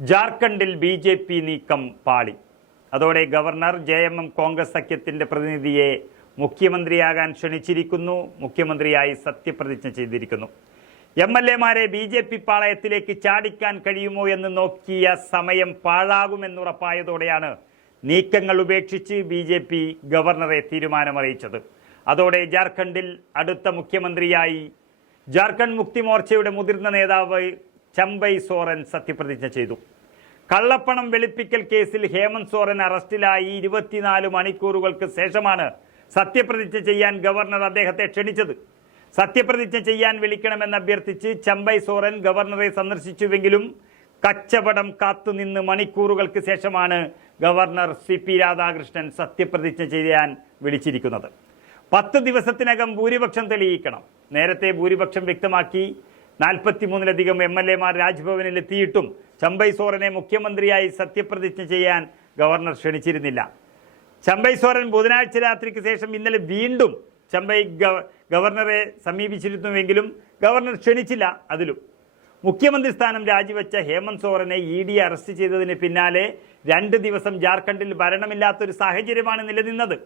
ജാർഖണ്ഡിൽ B J P നീക്കം പാളി. അതോടെ governor J M M Congress സഖ്യത്തിന്റെ പ്രതിനിധിയെ മുഖ്യമന്ത്രിയാകാൻ ക്ഷണിച്ചിരിക്കുന്നു. മുഖ്യമന്ത്രിയായി സത്യപ്രതിജ്ഞ ചെയ്തിരിക്കുന്നു. എം എൽ എമാരെ ബി ജെ പി പാളയത്തിലേക്ക് ചാടിക്കാൻ കഴിയുമോ എന്ന് നോക്കിയ സമയം പാഴാകുമെന്നുറപ്പായതോടെയാണ് നീക്കങ്ങൾ ഉപേക്ഷിച്ച് ബി ജെ പി ഗവർണറെ തീരുമാനമറിയിച്ചത്. അതോടെ ജാർഖണ്ഡിൽ അടുത്ത മുഖ്യമന്ത്രിയായി ജാർഖണ്ഡ് മുക്തി മോർച്ചയുടെ മുതിർന്ന നേതാവ് ചമ്പൈ സോറൻ സത്യപ്രതിജ്ഞ ചെയ്തു. കള്ളപ്പണം വെളുപ്പിക്കൽ കേസിൽ ഹേമന്ത് സോറൻ അറസ്റ്റിലായി ഇരുപത്തിനാല് മണിക്കൂറുകൾക്ക് ശേഷമാണ് സത്യപ്രതിജ്ഞ ചെയ്യാൻ ഗവർണർ അദ്ദേഹത്തെ ക്ഷണിച്ചത്. സത്യപ്രതിജ്ഞ ചെയ്യാൻ വിളിക്കണമെന്ന് അഭ്യർത്ഥിച്ച് ചമ്പൈ സോറൻ ഗവർണറെ സന്ദർശിച്ചുവെങ്കിലും കച്ചവടം കാത്തുനിന്ന് മണിക്കൂറുകൾക്ക് ശേഷമാണ് ഗവർണർ സി പി രാധാകൃഷ്ണൻ സത്യപ്രതിജ്ഞ ചെയ്യാൻ വിളിച്ചിരിക്കുന്നത്. പത്ത് ദിവസത്തിനകം ഭൂരിപക്ഷം തെളിയിക്കണം. നേരത്തെ ഭൂരിപക്ഷം വ്യക്തമാക്കി നാൽപ്പത്തിമൂന്നിലധികം എം എൽ എമാർ രാജ്ഭവനിൽ എത്തിയിട്ടും ചമ്പൈ സോറനെ മുഖ്യമന്ത്രിയായി സത്യപ്രതിജ്ഞ ചെയ്യാൻ ഗവർണർ ക്ഷണിച്ചിരുന്നില്ല. ചമ്പൈ സോറൻ ബുധനാഴ്ച രാത്രിക്ക് ശേഷം ഇന്നലെ വീണ്ടും ചമ്പൈ ഗവർണറെ സമീപിച്ചിരുന്നുവെങ്കിലും ഗവർണർ ക്ഷണിച്ചില്ല അതിലും. മുഖ്യമന്ത്രി സ്ഥാനം രാജിവെച്ച ഹേമന്ത് സോറനെ ഇ ഡി അറസ്റ്റ് ചെയ്തതിന് പിന്നാലെ രണ്ട് ദിവസം ജാർഖണ്ഡിൽ ഭരണമില്ലാത്തൊരു സാഹചര്യമാണ് നിലനിന്നത്.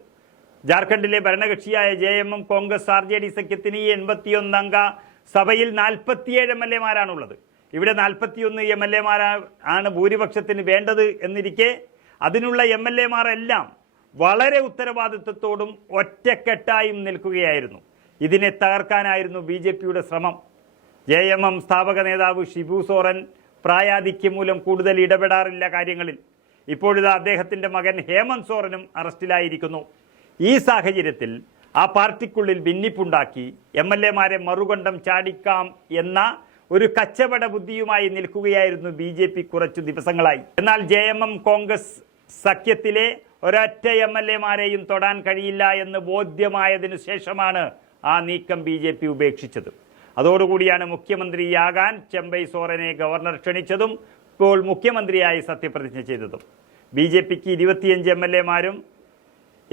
ജാർഖണ്ഡിലെ ഭരണകക്ഷിയായ J M M Congress R J D സഖ്യത്തിന് എൺപത്തിയൊന്നംഗ സഭയിൽ നാൽപ്പത്തിയേഴ് എം എൽ എമാരാണുള്ളത്. ഇവിടെ നാൽപ്പത്തിയൊന്ന് എം എൽ എമാരാണ് ഭൂരിപക്ഷത്തിന് വേണ്ടത് എന്നിരിക്കെ അതിനുള്ള എം എൽ എമാരെല്ലാം വളരെ ഉത്തരവാദിത്വത്തോടും ഒറ്റക്കെട്ടായും നിൽക്കുകയായിരുന്നു. ഇതിനെ തകർക്കാനായിരുന്നു ബി ജെ പിയുടെ ശ്രമം. ജെ എം എം സ്ഥാപക നേതാവ് ഷിബു സോറൻ പ്രായാധിക്യം മൂലം കൂടുതൽ ഇടപെടാറില്ല കാര്യങ്ങളിൽ. ഇപ്പോഴിത് അദ്ദേഹത്തിന്റെ മകൻ ഹേമന്ത് സോറനും അറസ്റ്റിലായിരിക്കുന്നു. ഈ സാഹചര്യത്തിൽ ആ പാർട്ടിക്കുള്ളിൽ ഭിന്നിപ്പുണ്ടാക്കി എം എൽ എമാരെ മറുകൊണ്ടം ചാടിക്കാം എന്ന ഒരു കച്ചവട ബുദ്ധിയുമായി നിൽക്കുകയായിരുന്നു ബി ജെ പി കുറച്ചു ദിവസങ്ങളായി. എന്നാൽ ജെ എം എം കോൺഗ്രസ് സഖ്യത്തിലെ ഒരൊറ്റ എം എൽ എമാരെയും തൊടാൻ കഴിയില്ല എന്ന് ബോധ്യമായതിനു ശേഷമാണ് ആ നീക്കം ബി ജെ പി ഉപേക്ഷിച്ചത്. അതോടുകൂടിയാണ് മുഖ്യമന്ത്രിയാകാൻ ചെമ്പൈ സോറനെ ഗവർണർ ക്ഷണിച്ചതും ഇപ്പോൾ മുഖ്യമന്ത്രിയായി സത്യപ്രതിജ്ഞ ചെയ്തതും. ബി ജെ പിക്ക് ഇരുപത്തിയഞ്ച് എം എൽ എമാരും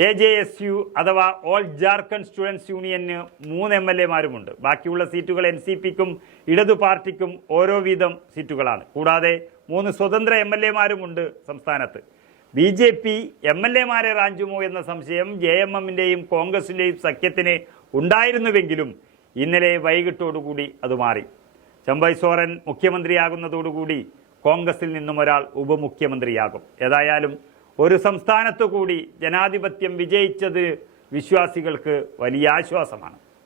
എ ജെ എസ് യു അഥവാ ഓൾ ജാർഖണ്ഡ് സ്റ്റുഡൻസ് യൂണിയന് മൂന്ന് എം എൽ എമാരുമുണ്ട് ബാക്കിയുള്ള സീറ്റുകൾ എൻ സി പിക്കും ഇടതു പാർട്ടിക്കും ഓരോ വീതം സീറ്റുകളാണ്. കൂടാതെ മൂന്ന് സ്വതന്ത്ര എം എൽ എമാരുമുണ്ട് സംസ്ഥാനത്ത്. B J P M L എമാരെ റാഞ്ചുമോ എന്ന സംശയം ജെ എം എമ്മിന്റെയും കോൺഗ്രസിന്റെയും സഖ്യത്തിന് ഉണ്ടായിരുന്നുവെങ്കിലും ഇന്നലെ വൈകിട്ടോടുകൂടി അത് മാറി. ചമ്പൈ സോറൻ മുഖ്യമന്ത്രിയാകുന്നതോടുകൂടി കോൺഗ്രസിൽ നിന്നും ഒരാൾ ഉപമുഖ്യമന്ത്രിയാകും. ഏതായാലും ഒരു സംസ്ഥാനത്തു കൂടി ജനാധിപത്യം വിജയിച്ചത് വിശ്വാസികൾക്ക് വലിയ ആശ്വാസമാണ്.